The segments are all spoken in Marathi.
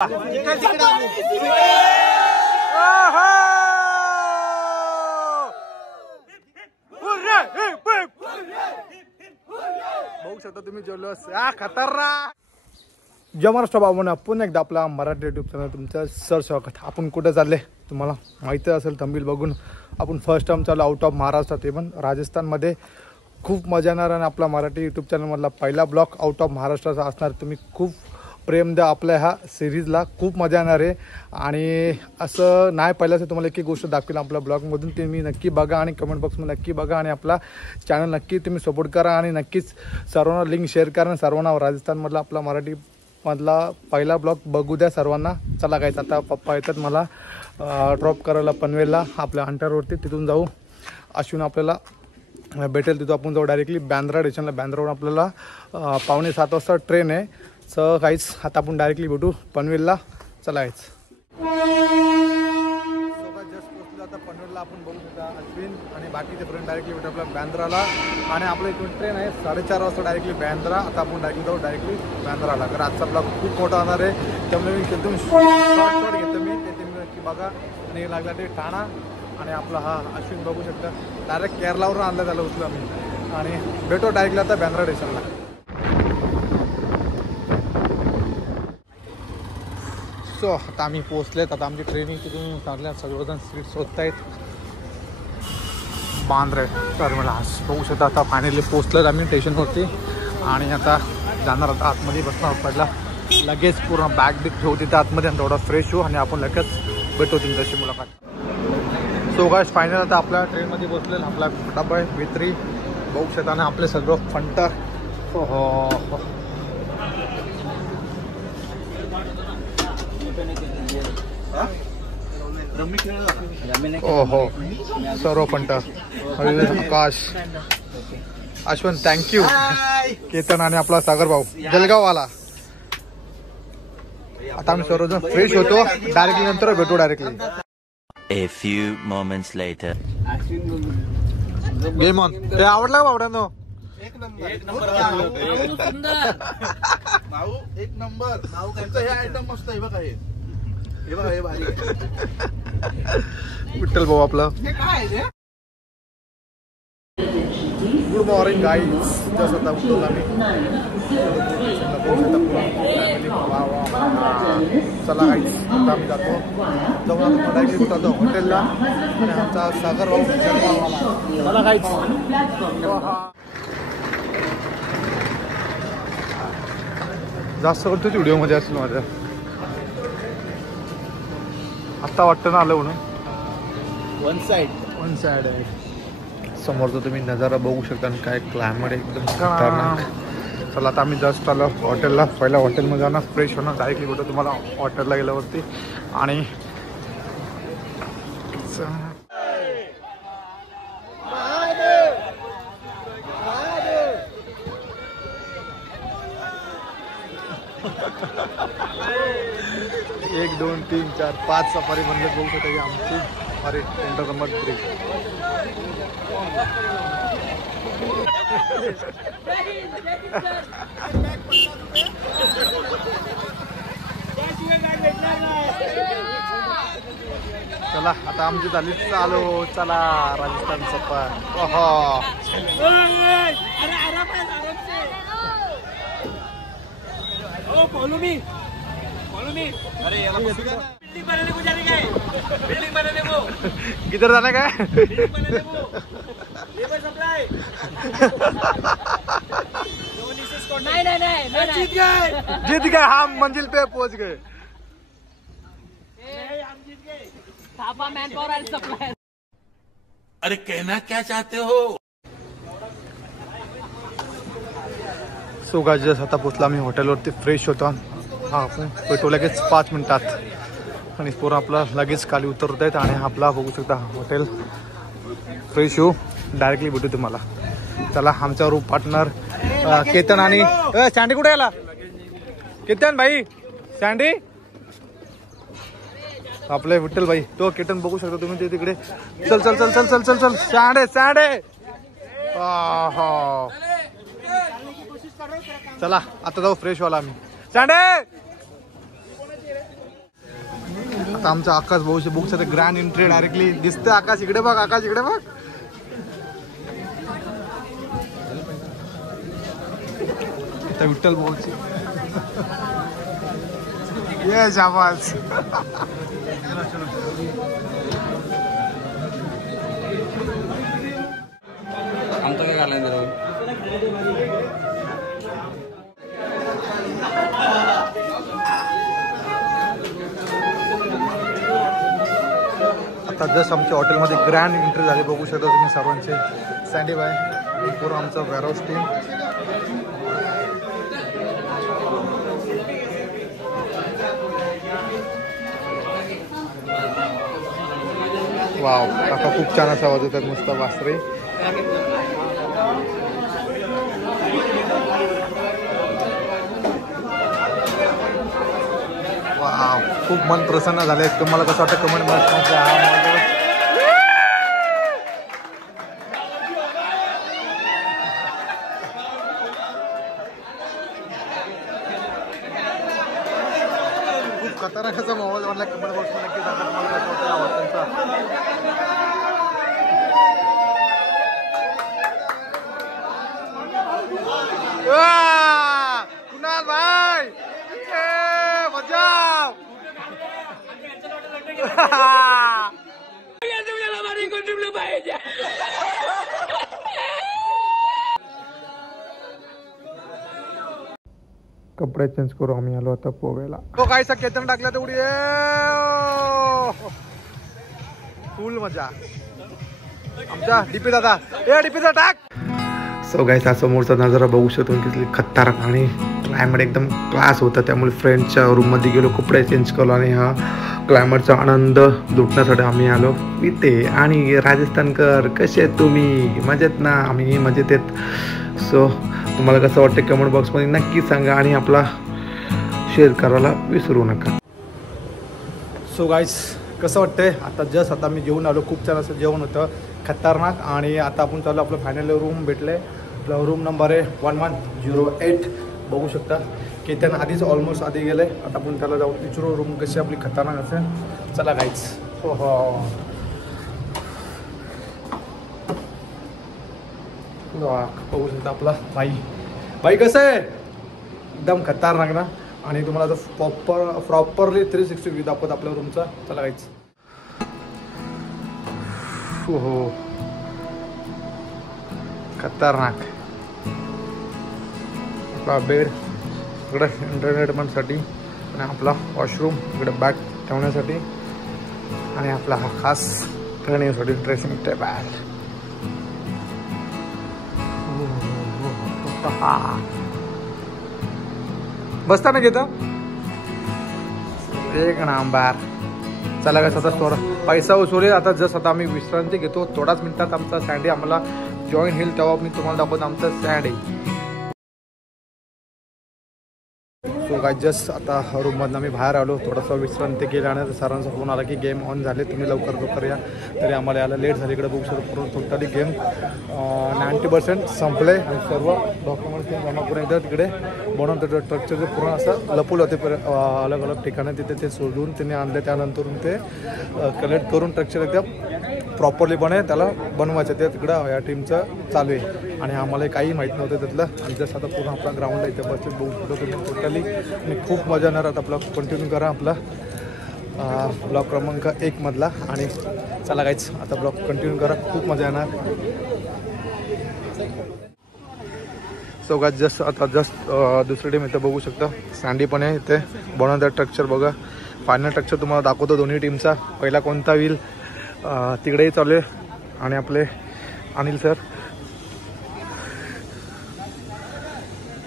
बघू शकता तुम्ही जल्लोष खतरनाक. जय महाराष्ट्र बाबांनो, पुन्हा एकदा आपला मराठी यूट्यूब चॅनल तुमचं सर स्वागत. आपण कुठे चालले तुम्हाला माहिती असेल, थंबनेल बघून. आपण फर्स्ट टाइम चाललो आउट ऑफ महाराष्ट्र, ते पण राजस्थानमध्ये. खूप मजा येणार आणि आपला मराठी यूट्यूब चॅनलमधला पहिला ब्लॉग आउट ऑफ महाराष्ट्राचा असणार. तुम्ही खूप प्रेम द्या आपल्या ह्या सिरीजला, खूप मजा येणार आहे. आणि असं नाही पहिल्याच तुम्हाला एक गोष्ट दाखवेल आपल्या ब्लॉगमधून, ते मी नक्की बघा आणि कमेंट बॉक्समध्ये नक्की बघा आणि आपला चॅनल नक्की तुम्ही सपोर्ट करा आणि नक्कीच सर्वांना लिंक शेअर करा. सर्वांना राजस्थानमधला आपला मराठीमधला पहिला ब्लॉग बघू द्या सर्वांना. चला काय, आता पप्पा येतात मला ड्रॉप करायला पनवेलला आपल्या अंटरवरती. तिथून जाऊ, अश्विन आपल्याला भेटेल. तिथून आपण जाऊ डायरेक्टली बँद्रा स्टेशनला. बँद्रावरून आपल्याला 6:45 वाजता ट्रेन आहे. सो काहीच आता आपण डायरेक्टली भेटू पनवेलला. चला आहेच जस्ट पोचलो आता पनवेलला. आपण बघू शकता अश्विन आणि बाकीचे फ्रेंड डायरेक्टली भेटू आपल्या बँद्राला. आणि आपलं इथून ट्रेन आहे 4:30 वाजता डायरेक्टली बँद्रा. आता आपण डायरेक्टली जाऊ डायरेक्टली बँद्राला. कारण आजचा ब्लॉग खूप मोठा होणार आहे, त्यामुळे मी एकदम शॉर्ट घेतो मी. ते तुम्ही नक्की बघा. नाही लागला ते ठाणा. आणि आपला हा अश्विन बघू शकता डायरेक्ट केरलावरून आणलं त्याला उचलू आम्ही. आणि भेटू डायरेक्टली आता बँद्रा स्टेशनला. सो आता आम्ही पोचलेत. आता आमची ट्रेनिंग तिथून चालल्या. सर्वजण सीट शोधत आहेत. बांद्रा टर्मिनल बघू शकता. आता फायनली पोचलेत आम्ही स्टेशनवरती. आणि आता जाणार, आता आतमध्ये बसणार. पहिला लगेच पूर्ण बॅग बिग ठेवू तिथे आतमध्ये आणि थोडा फ्रेश होऊ आणि आपण लगेच भेटू तुमच्याशी मुलाखत. सो गाइस फायनल आता आपल्या ट्रेनमध्ये बसलेलं. आपला डबा आहे V3 बघू शकता. आणि आपले सगळं फंटर. हो सर्व फंटर. आकाश, अश्विन, थँक्यू. केतन आणि आपला सागर भाऊ जलगाववाला. आता आम्ही सर्वजण फ्रेश होतो. डायरेक्टली नंतर भेटू directly. A few moments later. Game on. ते आवडला का बावड्यानो? एक नंबर भाऊ, एक नंबर भाऊ. त्यांचं हे आयटम मस्त आहे बघा. हे बघा, हे भारी आहे. विठ्ठल भाऊ आपला. हे काय आहे? Good morning guys. जसं आता उठलो आम्ही. चला गाईज आता आम्ही जातो. जाऊन आता डायरेक्टली जातो हॉटेलला. आणि आमचा सागर भाऊ मला गाईज. जास्त करतोच व्हिडिओमध्ये असेल माझ्या. आत्ता वाटतं ना आलं म्हणून. वन साइड आहे. समोरचा तुम्ही नजारा बघू शकता आणि काय क्लायमेट एकदम खतरनाक. चला आता आम्ही जस्ट आलो हॉटेलला. पहिला हॉटेलमध्ये जाणार, फ्रेश होणार. डायरेक्टली भेटू तुम्हाला हॉटेलला गेल्यावरती. आणि एक 2 3 4 5 सफारी बनले बघू शकता की आमची. अरे एंटर नंबर 3. चला आता आमची झाली चालू. चला राजस्थान सफर. किधर जाना का? जीत गए हम मंजिल पे पहुंच गए. अरे कहना क्या चाहते हो? सो गाइस जस्ट आता पोचला आम्ही हॉटेलवरती. फ्रेश होतो. हा आपण भेटू लगेच 5 मिनिटात. आणि पूर्ण आपला लगेच खाली उतरत आहेत. आणि आपला बघू शकता हॉटेल. फ्रेश होऊ डायरेक्टली भेटू तुम्हाला. चला आमचा रूम पार्टनर केतन आणि सँडी कुठे गेला? केतन भाई, सँडी आपले विठ्ठल भाई. तो केतन बघू शकता तुम्ही ते तिकडे. चल चल चल चल चल चल चल सँडे. चला आता जाऊ फ्रेश व्हायला आम्ही. सँडे आता आमचा आकाश भाऊ बुकचं ते ग्रँड एंट्री डायरेक्टली दिसतं. आकाश इकडे बघ, आकाश इकडे बघ. आता विठ्ठल भाऊची ये शाबास. आमचं काय घालायचं आता जस्ट आमच्या हॉटेलमध्ये ग्रँड एंट्री झाली. बघू शकता तुम्ही सर्वांचे. सँडी बाय पूर्ण आमचं वेअरहाऊस टीम. वाव, काका खूप छान असा वाजवतात मस्त वासरे. वाव, खूप मन प्रसन्न झाले. तुम्हाला कसं वाटतं कमेंट मध्ये. खूप खतरनाक असा माहोल वाटला. कमेंट बॉक्स मध्ये नक्की सांगा तुम्हाला कसं वाटतं आवडतं. कुणाल भाई बचाव. कपडे चेंज करू आम्ही आलो आता पोवेला. तो कायचा केतन टाकला तेवढी फुल मजा. आमचा डीपी दादा डीपीचा टाक. सो गाईस हा समोरचा नजारा बघू शकतो किती खतरनाक आणि क्लायमेट एकदम क्लास होता. त्यामुळे फ्रेंड्सच्या रूममध्ये गेलो, कपडे चेंज केलो आणि हा क्लायमेटचा आनंद लुटण्यासाठी आम्ही आलो इथे. आणि राजस्थानकर कसे आहेत तुम्ही? मजेत ना? आम्ही मजेत आहेत. सो तुम्हाला कसं वाटतं कमेंट बॉक्समध्ये नक्की सांगा आणि आपला शेअर करायला विसरू नका. सो गाईस कसं वाटतंय? आता मी जेवून आलो. खूप छान असं जेवण होतं, खतरनाक. आणि आता आपण चालू आपलं फायनल रूम भेटले. आपला रूम नंबर आहे 1108. बघू शकता की त्यानं आधीच ऑलमोस्ट आधी गेले. आता आपण त्याला जाऊ विचारू रूम कशी आपली खतरनाक असेल. चला गाईच. हो हो बघू शकता आपला बाई कसं आहे, एकदम खतरनाक ना. आणि तुम्हाला आता प्रॉपरली 360 व्ह्यू दाखवत आपल्या रूमचा. चला गाईच. हो खतरनाक. आपला बेड इकडे एंटरटेनमेंटसाठी आणि आपला वॉशरूम इकडे बॅग ठेवण्यासाठी आणि आपला हा खास खेळण्यासाठी ड्रेसिंग टेबल. बसताना घेतो एक नंबर. चला काय आता थोडा पैसा वसुली. आता आता आम्ही विश्रांती घेतो. थोड्याच मिनिटात आमचा सँडी आम्हाला जॉईन होईल, तेव्हा मी तुम्हाला दाखवतो आमचा सँडी. सो काय जस्ट आता रूममधनं आम्ही बाहेर आलो. थोडासा विश्रांती केल्यानंतर सरांचा फोन आला की गेम ऑन झाले, तुम्ही लवकर या. तरी आम्हाला यायला लेट झाली. इकडे बघू शकतो पूर्ण टोटली गेम 90% संपले आणि सर्व डॉक्युमेंट्स जमा करून एकदा तिकडे बनवून ट्रक्चरचे पूर्ण असं लपवलं होते अलग अलग ठिकाणी. तिथे ते शोधून त्यांनी आणले. त्यानंतर ते कलेक्ट करून ट्रक्चर एकदम प्रॉपरली त्याला बनवायचं. ते तिकडं या टीमचं चालू आहे आणि आम्हाला काही माहीत नव्हतं त्यातलं. आणि जस्ट आता पूर्ण आपला ग्राउंड आहे इथे बसले बघू शकतो तुम्ही टोटली. आणि खूप मजा येणार. आता ब्लॉग कंटिन्यू करा आपला ब्लॉग क्रमांक 1 मधला. आणि चला काहीच आता ब्लॉग कंटिन्यू करा, खूप मजा येणार. सो गाइस जस्ट दुसरी टीम इथे बघू शकता. सँडी पण आहे इथे बनवतात स्ट्रक्चर. बघा फायनल स्ट्रक्चर तुम्हाला दाखवतो दोन्ही टीमचा. पहिला कोणता होईल तिकडेही चालू आहे. आणि आपले अनिल सर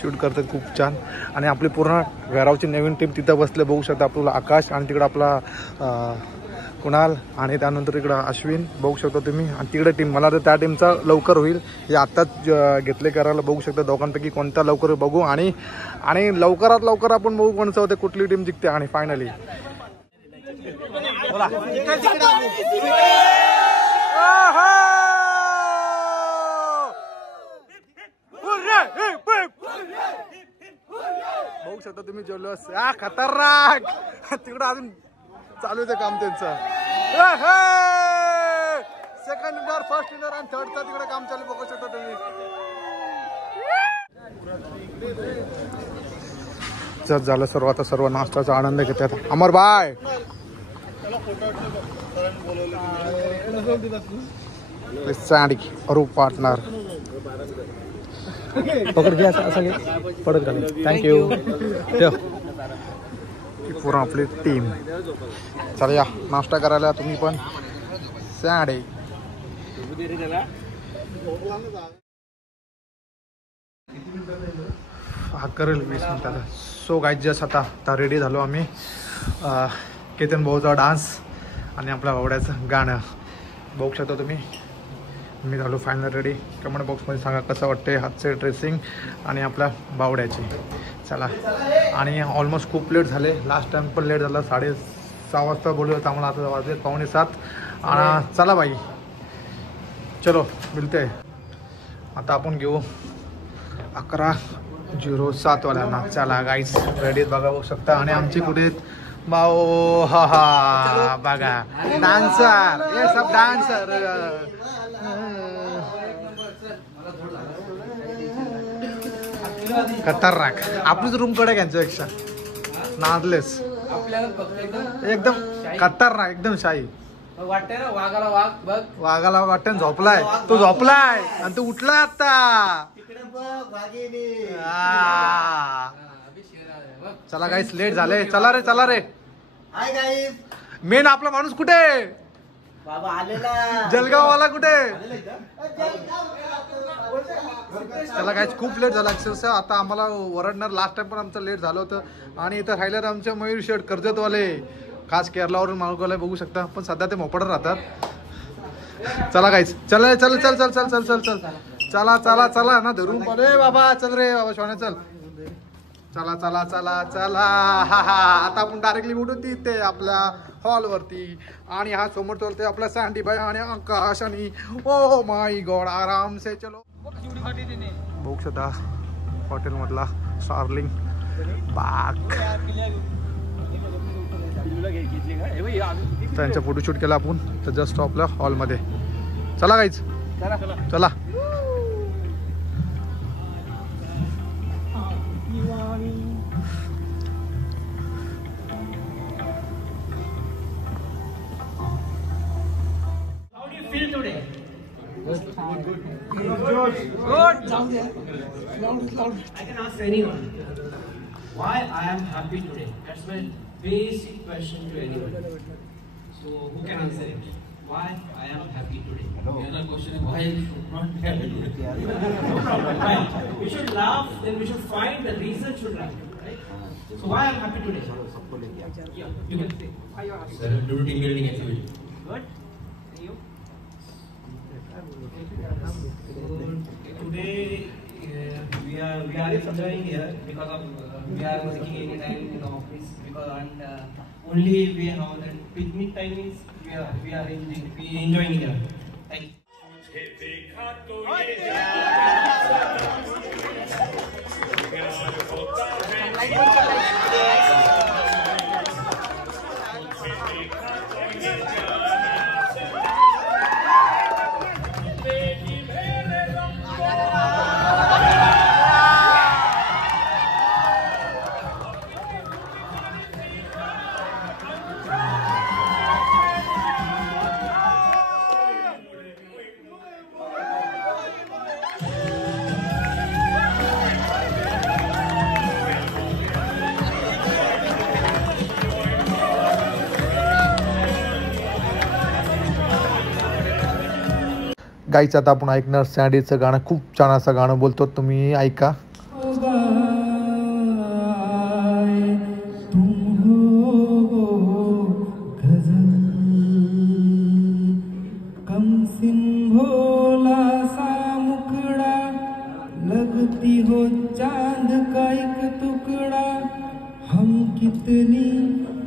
शूट करतात खूप छान. आणि आपली पूर्ण वेअरहाऊसची नवीन टीम तिथं बसले बघू शकता. आपल्याला आकाश आणि तिकडं आपला कुणाल आणि त्यानंतर इकडं अश्विन बघू शकता तुम्ही. आणि तिकडे टीम मला तर त्या टीमचा लवकर होईल हे आत्ताच घेतले करायला. बघू शकता दोघांपैकी कोणता लवकर बघू. आणि लवकरात लवकर आपण बघू कोणचं होतं, कुठली टीम जिंकते. आणि फायनली बघू शकता तुम्ही जल्लोष खतरनाक. तिकडं अजून चालू आहे काम त्यांचं. सेकंड इनर, फर्स्ट इनर आणि थर्डचा तिकडे काम चालू बघू शकता तुम्ही. जर झालं सर्व, आता सर्व नाश्त्याचा आनंद घेतात. अमर बाय सँडी अरूप पार्टनर पकड घ्या असं घे पडत घाल. थँक्यू. पूर्ण आपली टीम. चला या नाश्ता करायला तुम्ही पण. सँडी हा करेल 20 मिनिटात. सो गाईज जस्ट आता रेडी झालो आम्ही. केतन भाऊचा डान्स आणि आपल्या आवड्याचं गाणं बघू शकता तुम्ही. मी झालो फायनल रेडी. कमेंट बॉक्समध्ये सांगा कसं वाटते हातचे ड्रेसिंग आणि आपल्या बावड्याची. चला. आणि ऑलमोस्ट खूप लेट झाले. लास्ट टाइम पण लेट झाला. 6:30 वाजता बोललो होतं आम्हाला. आता वाजले 6:45. चला बाई चलो मिळते. आता आपण घेऊ 11:07 वाल्यांना. चला गाईज रेडीत बघू शकता. आणि आमची कुठे भाऊ. हा बघा डान्सर. हे सब डान्सर. खतरनाक. आपलीच रूम कडे यांच्यापेक्षा नादलेस एकदम खतरनाक. एकदम शाही वाटते ना वाघाला वाघ बघ. वाघाला वाटते झोपलाय. तो झोपलाय आणि तू उठला आता. चला गाईस लेट झाले. चला रे चला रे. Hi guys. मेन आपला माणूस कुठे. बाबा आलेला. जलगाव वाला कुठे. चला गाईस खूप लेट झाला अक्षरशः. आता आम्हाला वरडणार. लास्ट टाइम पण आमचं लेट झालं होतं. आणि इथं राहिलं तर आमच्या मयूर शेठ कर्जतवाले खास केरलावरून माणूसवाले बघू शकता. पण सध्या ते मोपडत राहतात. चला गाईस चल चल चल चल चल चल चल चल चला चला चला ना धरून पडे बाबा. चल रे बाबा शोने चल. चला चला चला चला. हा हा आता आपण डायरेक्टली उठून तिथे आपल्या हॉलवरती. आणि हा समोर चलते आपला सँडी बाई आणि आकाश. आणि ओ माय गॉड आराम से चलो. बघू शकता हॉटेल मधला स्टार्लिंग बाग. त्यांचा फोटोशूट केला आपण तर जस्ट आपल्या हॉलमध्ये. चला गाईच चला. I can ask anyone why I am happy today. That's my basic question to anyone. So who can answer it? Why I am happy today? The other question is why you should not be happy today. No problem. Fine. We should laugh. Then we should find the reason should laugh. Right? So why I am happy today? Yeah, you can say. Why you are happy? Building activity. Good. You? Today we are enjoying here because of we are working any time in the office because and only we know that picnic time is we are enjoying here. Thank you. गाईचं आता आपण ऐकणार सँडीचं गाणं. खूप छान असं गाणं बोलतो. तुम्ही ऐका. लगती हो चांद का एक टुकड़ा हम कितनी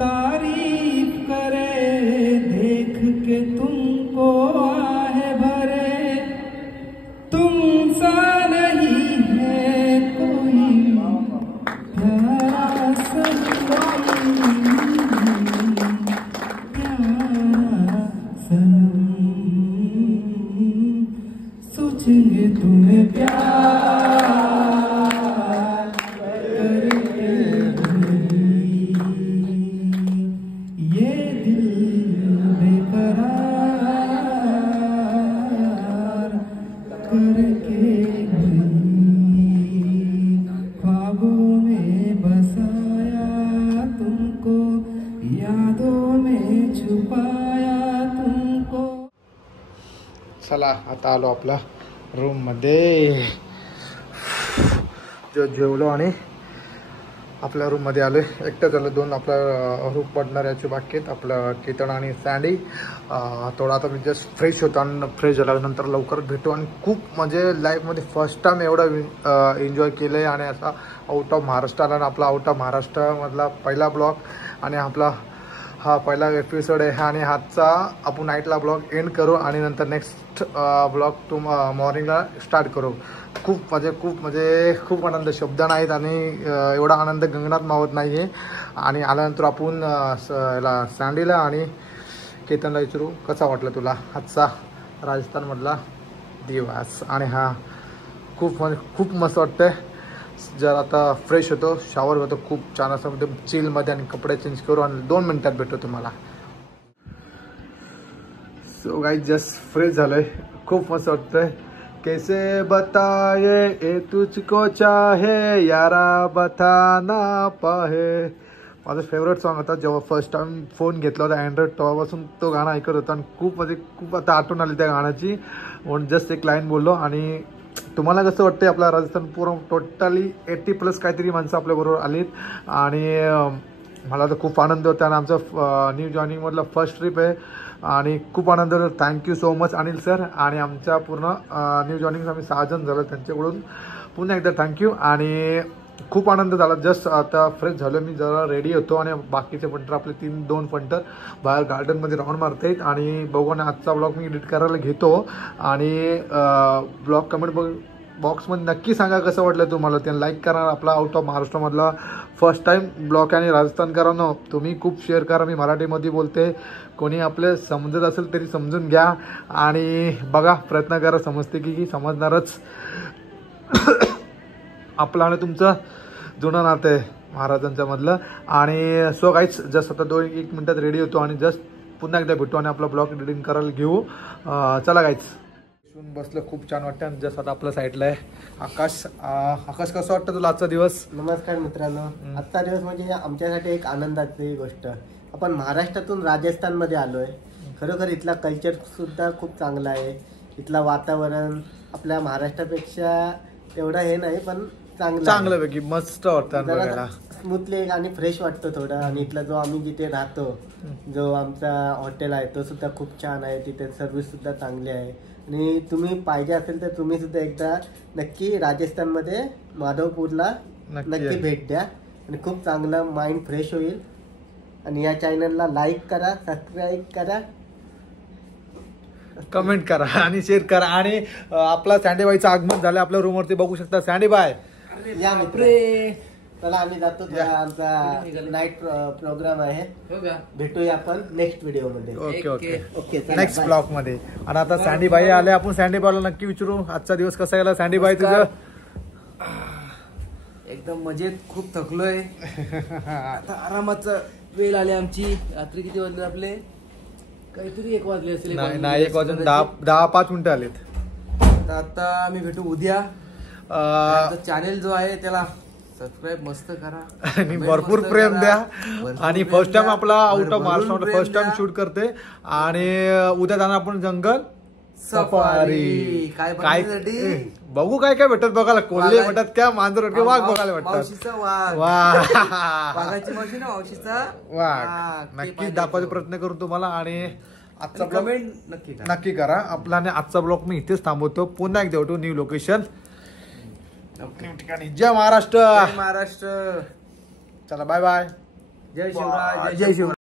तारीफ करे देख के तुमको आहे भरे तुम सा नहीं है छुपाया तुमको. चला आता आलो आपल्या रूम मध्ये. जेवलो आणि आपल्या रूम मध्ये आलोय. एकटं झालं. 2 आपल्या रूम पडणार याचे बाकी आहेत. आपलं केतन आणि सँडी. थोडा आता मी जस्ट फ्रेश होतो आणि फ्रेश झाल्यानंतर लवकर भेटू. आणि खूप म्हणजे लाईफमध्ये फर्स्ट टाइम एवढं एन्जॉय केलं आहे. आणि असा आउट ऑफ महाराष्ट्र आला. आणि आपला आउट ऑफ महाराष्ट्रामधला पहिला ब्लॉग आणि आपला हा पहिला एपिसोड आहे. आणि हातचा आपण नाईटला ब्लॉग एंड करू आणि नंतर नेक्स्ट ब्लॉग मॉर्निंगला स्टार्ट करू. खूप खूप आनंद शब्द नाहीत. आणि एवढा आनंद गगनात मावत नाही आहे. आणि आल्यानंतर आपण याला सँडीला आणि केतनला विचारू कसा वाटला तुला आजचा राजस्थानमधला दिवस. आणि हा खूप मस्त वाटतंय. जर आता फ्रेश होतो, शॉवर होतो, खूप छान असं म्हणजे चिलमध्ये आणि कपडे चेंज करू आणि 2 मिनिटात भेटतो तुम्हाला. सो गाइस जस्ट फ्रेश झालोय. खूप मस्त वाटतंय. कैसे बताये ए तुझको चाहे यारा बताना पाहे. माझं फेवरेट सॉन्ग होता. जेव्हा फर्स्ट टाइम फोन घेतला होता अँड्रॉइड तेव्हापासून तो गाणं ऐकत होता. आणि खूप आता आठवण आली त्या गाण्याची. म्हणून जस्ट एक लाईन बोललो. आणि तुम्हाला कसं वाटतंय आपला राजस्थान पूर्ण टोटली 80+ काहीतरी माणसं आपल्याबरोबर आलीत. आणि मला तर खूप आनंद होता. आणि आमचं न्यू जॉईनिंगमधलं फर्स्ट ट्रिप आहे. आणि खूप आनंद होता. Thank you so much Anil sir. आणि आमच्या पूर्ण न्यू जॉईनिंग आम्ही 6 जण झालो. त्यांच्याकडून पुन्हा एकदा थँक्यू. आणि खूप आनंद झाला. जस्ट आता फ्रेश झालो. मी जरा रेडी होतो. आणि बाकीचे पंटर आपले 2 पंटर बाहेर गार्डनमध्ये राऊंड मारत आहेत. आणि बघून आजचा ब्लॉग मी एडिट करायला घेतो. आणि ब्लॉग कमेंट बॉक्समध्ये नक्की सांगा कसं वाटलं तुम्हाला. ते लाईक करा. आपला आउट ऑफ महाराष्ट्रामधला फर्स्ट टाईम ब्लॉग आणि राजस्थानकरांनो तुम्ही खूप शेअर करा. मी मराठीमध्ये बोलते. कोणी आपले समजत असेल तरी समजून घ्या. आणि बघा प्रयत्न करा. समजते की समजणारच. आपलं आणि तुमचं जुनं नातं आहे महाराजांच्या मधलं. आणि सो गाईज जस्ट आता 1 मिनिटात रेडी होतो. आणि जस्ट पुन्हा एकदा भेटू आणि आपला ब्लॉग एडिटिंग करायला घेऊ. चला गाईज बसलं. खूप छान वाटतं. आणि जस्ट आता आपल्या साईडला आहे आकाश. आकाश कसं वाटतं तुला आजचा दिवस? नमस्कार मित्रांनो. आजचा दिवस म्हणजे आमच्यासाठी एक आनंदाची गोष्ट. आपण महाराष्ट्रातून राजस्थानमध्ये आलोय. खरोखर इथला कल्चर सुद्धा खूप चांगला आहे. इथलं वातावरण आपल्या महाराष्ट्रापेक्षा एवढं हे नाही पण चांगल्यापैकी मस्त वाटतं बघायला. स्मूथली आणि फ्रेश वाटतं थोडं. आणि इथला जो आम्ही जिथे राहतो जो आमचा हॉटेल आहे तो सुद्धा खूप छान आहे. तिथे सर्व्हिस सुद्धा चांगली आहे. आणि तुम्ही पाहिजे असेल तर तुम्ही सुद्धा एकदा नक्की राजस्थानमध्ये माधवपूरला नक्की भेट द्या. आणि खूप चांगला माइंड फ्रेश होईल. आणि या चॅनलला लाईक करा, सबस्क्राईब करा, कमेंट करा आणि शेअर करा. आणि आपला सँडीबाईचं आगमन झालं आपल्या रूमवरती बघू शकता. सँडीबाई या मित्र. चला आम्ही जातो. आमचा नाईट प्रोग्राम आहे. भेटूया आपण नेक्स्ट व्हिडिओ मध्ये. ओके नेक्स्ट ब्लॉग मध्ये. आणि आता सँडीबाई आले. आपण सँडीबाईला नक्की विचारू आजचा दिवस कसा गेला. सँडीबाई तुझं? एकदम मजेत. खूप थकलोय. आता आरामाचा वेळ आली आमची. रात्री किती वाजले आपले? काहीतरी 1 वाजले असेल. नाही 1 वाजून 10-5 मिनिटं आलेत. आता आम्ही भेटू उद्या. चॅनेल जो आहे त्याला सबस्क्राईब मस्त करा. आणि भरपूर प्रेम द्या. आणि फर्स्ट टाइम आपला out of Maharashtra first time shoot करते. आणि उद्या जाणार आपण जंगल सफारी. काय बघू काय काय भेटत बघायला. कोल्हे भेटत क्या, मांजर भेटत, वाघ बघायला भेटतात. वाघाची मावशी ना मावशीचा वाघ नक्कीच दाखवायचा प्रयत्न करू तुम्हाला. आणि आजचा ब्लॉग कमेंट नक्की करा. आपला आजचा ब्लॉग मी इथेच थांबवतो. पुन्हा एकदा भेटू न्यू लोकेशन ठिकाणी. जय महाराष्ट्र. महाराष्ट्र. चला बाय बाय. जय शिवराय. जय शिवराय.